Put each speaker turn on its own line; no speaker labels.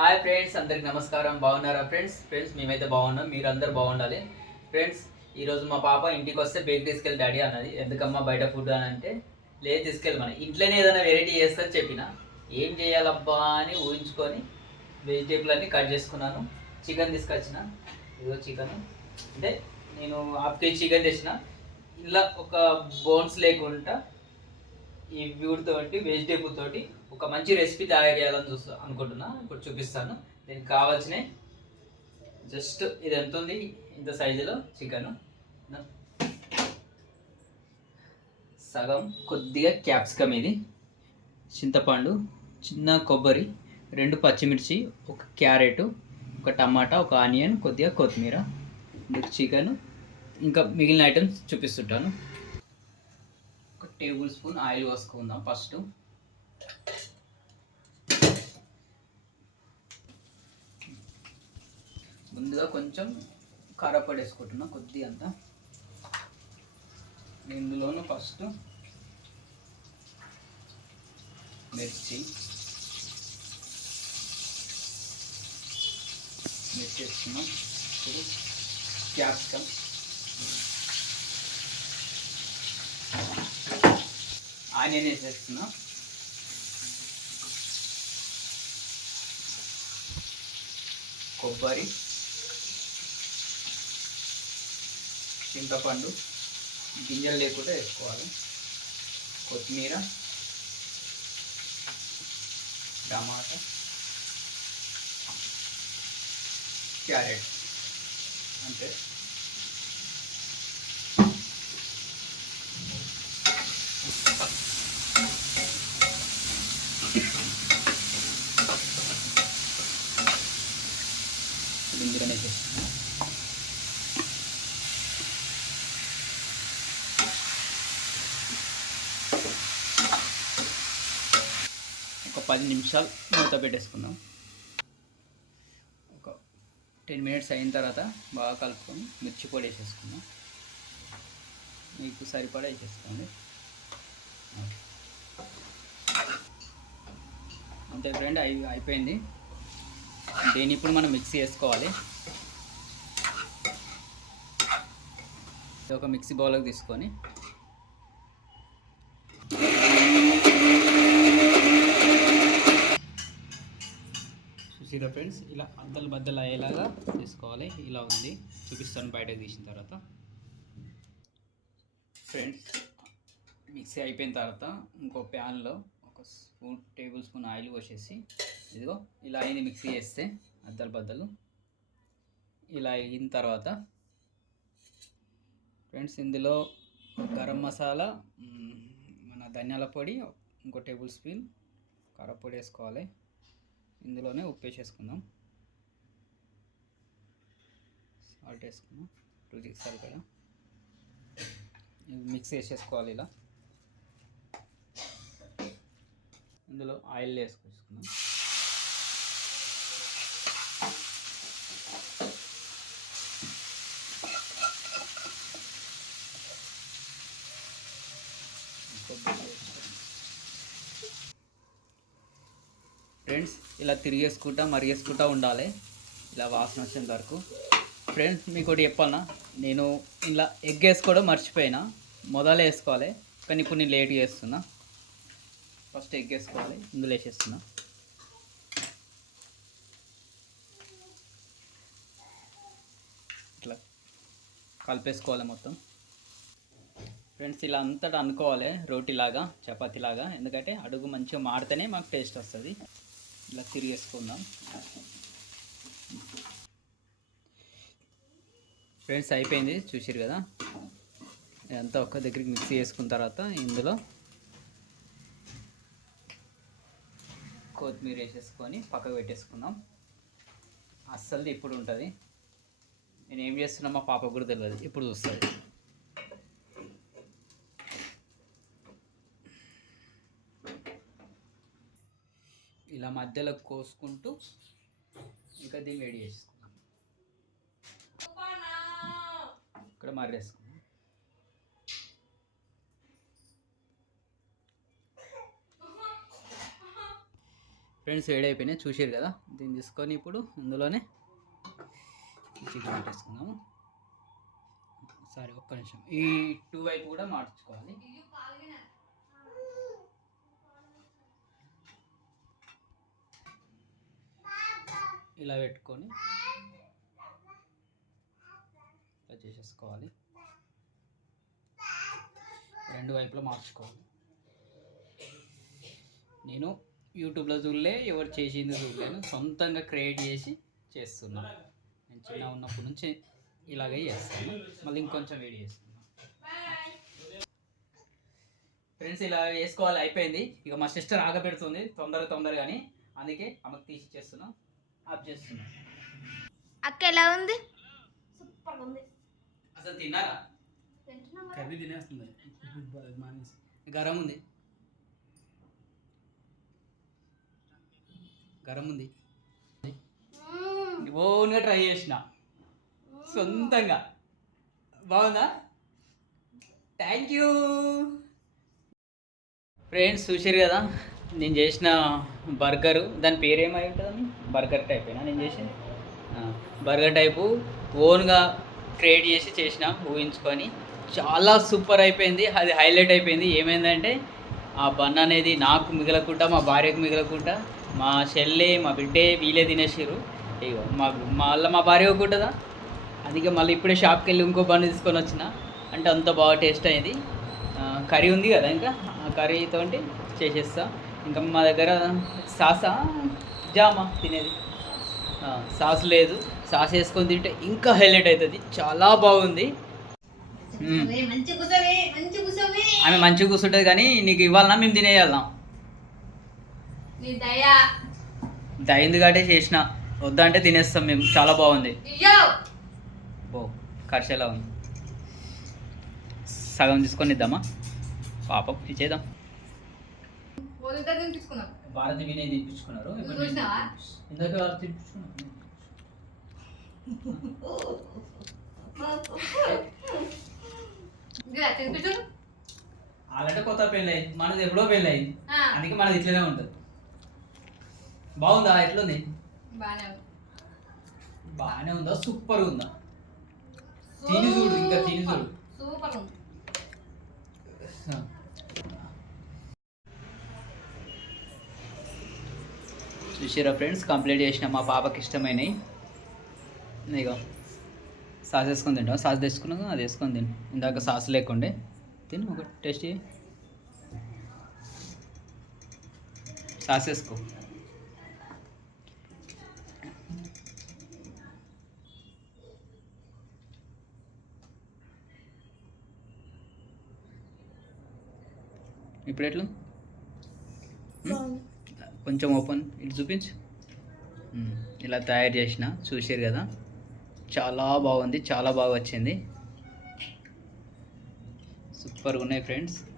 Hi friends అందరికి నమస్కారం. బాగున్నారా ఫ్రెండ్స్ ఫ్రెండ్స్ మేమైతే బాగున్నాం. మీరు అందరు బాగుండాలి ఫ్రెండ్స్ ఈరోజు మా పాప ఇంటికి వస్తే బేక్ తీసుకెళ్ళి డాడీ అన్నది. ఎందుకమ్మా బయట ఫుడ్ అని అంటే లేదు తీసుకెళ్ళి ఇంట్లోనే ఏదైనా వెరైటీ చేస్తా చెప్పిన. ఏం చేయాలబ్బా అని ఊహించుకొని వెజిటేబుల్ అన్ని కట్ చేసుకున్నాను. చికెన్ తీసుకొచ్చిన. ఇదో చికెన్ అంటే నేను హాఫ్ కేజీ చికెన్ తెచ్చిన. ఇలా ఒక బోన్స్ లేకుండా ఈ వీటితోటి వెజిటేబుల్ తోటి ఒక మంచి రెసిపీ తయారు చేయాలని చూస్తా అనుకుంటున్నా. ఇప్పుడు చూపిస్తాను. దీనికి కావాల్సినవి జస్ట్ ఇది ఎంత ఉంది? ఇంత సైజులో చికెన్ సగం కొద్దిగా క్యాప్సికమ్ ఇది. చింతపండు చిన్న కొబ్బరి రెండు పచ్చిమిర్చి ఒక క్యారెట్ ఒక టమాటా ఒక ఆనియన్ కొద్దిగా కొత్తిమీర ఇందుకు చికెన్ ఇంకా మిగిలిన ఐటమ్స్ చూపిస్తుంటాను. ఒక టేబుల్ స్పూన్ ఆయిల్ పోసుకుందాం ఫస్ట్. ముందుగా కొంచెం కారపొడి వేసుకుంటున్నా కొద్ది అంతా. ఇందులోను ఫస్ట్ మిర్చి. మిర్చి వేసుకున్నాం. ఇప్పుడు క్యాప్సికమ్. ఆనియన్ వేసేస్తున్నా కొబ్బరి. చింతపండు గింజలు లేకుండా వేసుకోవాలి. కొత్తిమీర టమాటా క్యారెట్ అంతే ఇందులోనే చేస్తున్నాను ఒక పది నిమిషాలు మూత పెట్టేసుకుందాం. ఒక టెన్ మినిట్స్ అయిన తర్వాత బాగా కలుపుకొని మిర్చి పొడి వేసేసుకుందాం. మీకు సరిపడా వేసేసుకోండి. అంతే ఫ్రెండ్ అయి అయిపోయింది. దీన్ని ఇప్పుడు మనం మిక్సీ వేసుకోవాలి. ఒక మిక్సీ బౌల్కి తీసుకొని చూసిరా ఫ్రెండ్స్ ఇలా అద్దలు బద్దలు అయ్యేలాగా తీసుకోవాలి. ఇలా ఉంది. చూపిస్తాను బయటకు తీసిన తర్వాత. ఫ్రెండ్స్ మిక్సీ అయిపోయిన తర్వాత ఇంకో ప్యాన్లో ఒక స్పూన్ టేబుల్ స్పూన్ ఆయిల్ పోసేసి ఇదిగో ఇలా అయింది మిక్సీ చేస్తే అద్దలు బద్దలు. ఇలా అయిన తర్వాత ఫ్రెండ్స్ ఇందులో గరం మసాలా మన ధనియాల పొడి ఇంకో టేబుల్ స్పూన్ కారపొడి వేసుకోవాలి. ఇందులోనే ఉప్పు వేసేసుకుందాం. సాల్ట్ వేసుకుందాం. రుచికి సరిపడా. మిక్స్ వేసేసుకోవాలి ఇలా. ఇందులో ఆయిల్ వేసుకొచ్చుకుందాం ఫ్రెండ్స్ ఇలా తిరిగేసుకుంటా మరిగేసుకుంటా ఉండాలి. ఇలా వాసన వచ్చేంత వరకు. ఫ్రెండ్స్ మీకు ఒకటి చెప్పాలనా? నేను ఇలా ఎగ్ వేసుకోవడం మర్చిపోయినా. మొదలు వేసుకోవాలి. కానీ ఇప్పుడు నేను లేట్గా చేస్తున్నా ఫస్ట్ ఎగ్ వేసుకోవాలి. ఇందులో వేసేస్తున్నా. ఇట్లా కలిపేసుకోవాలి మొత్తం. ఫ్రెండ్స్ ఇలా అంతటా అనుకోవాలి. రోటీలాగా చపాతీలాగా. ఎందుకంటే అడుగు మంచిగా మాడితేనే మాకు టేస్ట్ వస్తుంది. ఇలా తిరిగేసుకుందాం. ఫ్రెండ్స్ అయిపోయింది. చూసారు కదా? ఇదంతా ఒక్క దగ్గరికి మిక్సీ చేసుకున్న తర్వాత ఇందులో కొత్తిమీర వేసేసుకొని పక్కకు పెట్టేసుకుందాం. అస్సలు ఇప్పుడు ఉంటుంది. నేను ఏం చేస్తున్నా మా పాప కూడా తెలియదు. ఇప్పుడు చూస్తుంది. ఇలా మధ్యలో కోసుకుంటూ ఇంకా దీన్ని వేడి చేసుకుందాం. ఇక్కడ మర్రేసుకుందాం. ఫ్రెండ్స్ వేడైపోయినాయి చూసారు కదా? దీన్ని తీసుకొని ఇప్పుడు ఇందులోనే చికెన్ పెట్టేసుకుందాము. సరే ఒక్క నిమిషం. ఈ టూ వైపు కూడా మార్చుకోవాలి. ఇలా పెట్టుకొని ఇలా చేసేసుకోవాలి. రెండు వైపులా మార్చుకోవాలి. నేను యూట్యూబ్లో చూడలే ఎవరు చేసింది చూడలేను. సొంతంగా క్రియేట్ చేసి చేస్తున్నాను నేను చిన్న ఉన్నప్పటి నుంచి ఇలాగే చేస్తాను. మళ్ళీ ఇంకొంచెం వేడి చేస్తున్నాను ఫ్రెండ్స్ ఇలా వేసుకోవాలి. అయిపోయింది. ఇక మా సిస్టర్ ఆగబెడుతుంది. తొందర తొందరగాని. అందుకే ఆమెకు తీసి చేస్తున్నాం ఆఫ్ చేస్తున్నాం.
అక్క ఎలా ఉంది? సూపర్ ఉంది.
అసలు తిన్నారా? కర్రీ తినేస్తుంది. గరం ఉంది. గరం ఉంది. ఓన్గా ట్రై చేసిన. సొంతంగా. బాగుందా? Thank you. ఫ్రెండ్స్ చూసారు కదా నేను చేసిన బర్గరు. దాని పేరు ఏమై ఉంటుందని? బర్గర్ టైప్ అయినా నేను చేసింది. బర్గర్ టైపు ఓన్గా క్రియేట్ చేసి చేసిన ఊహించుకొని. చాలా సూపర్ అయిపోయింది. అది హైలైట్ అయిపోయింది. ఏమైందంటే ఆ బన్ అనేది నాకు మిగలకుండా మా భార్యకు మిగలకుండా మా చెల్లె మా బిడ్డే వీలే తినేసారు ఇగో మాకు మళ్ళీ మా భార్య ఒక్కుంటుందా అందుకే మళ్ళీ ఇప్పుడే షాప్కి వెళ్ళి ఇంకో బన్ తీసుకొని వచ్చిన. అంటే అంత బాగా టేస్ట్ అయింది. కర్రీ ఉంది కదా ఇంకా? ఆ కర్రీతో చేసేస్తా. ఇంకా మా దగ్గర సాసా జామా తినేది? సాస్ లేదు. సాస్ వేసుకొని తింటే ఇంకా హైలైట్ అవుతుంది. చాలా బాగుంది. ఆమె మంచిగా కూర్చుంటుంది కానీ నీకు ఇవ్వాలన్నా మేము తినేయాలన్నా
దయా.
దయింది కాబట్టి చేసిన. వద్దంటే తినేస్తాం మేము. చాలా బాగుంది. బో ఎలా ఉంది. సగం తీసుకొని ఇద్దామా? పాపం ఇచ్చేద్దాం.
తినిపించుకున్నాం
భారతి వినయ్? తినిపిస్తున్నా. ఇందాక వాళ్ళు వాళ్ళంటే కొత్త పెళ్ళి అయింది. మనది ఎప్పుడో పెళ్ళి అయింది. అందుకే మనది ఇట్లనే ఉంటుంది. బాగుందా? ఎట్లుంది.
బాగానే ఉందా.
సూపర్ ఉందా? తిని చూడు, ఇంకా తిని చూడు.
సూపర్. ఉంది.
చూసారా ఫ్రెండ్స్? కంప్లీట్ చేసిన మా పాపకి ఇష్టమైనవి ఇక సాస్ వేసుకొని తింటాం. సాస్ తెచ్చుకున్నాక అది వేసుకొని తిను. ఇందాక సాస్ లేకుండే. తిను ఒక టేస్ట్ సాస్ వేసుకో. ఇప్పుడు ఎట్లా? కొంచెం ఓపెన్. ఇటు చూపించు. ఇలా తయారు చేసిన చూసారు కదా? చాలా బాగుంది చాలా బాగా వచ్చింది. సూపర్గా ఉన్నాయి ఫ్రెండ్స్.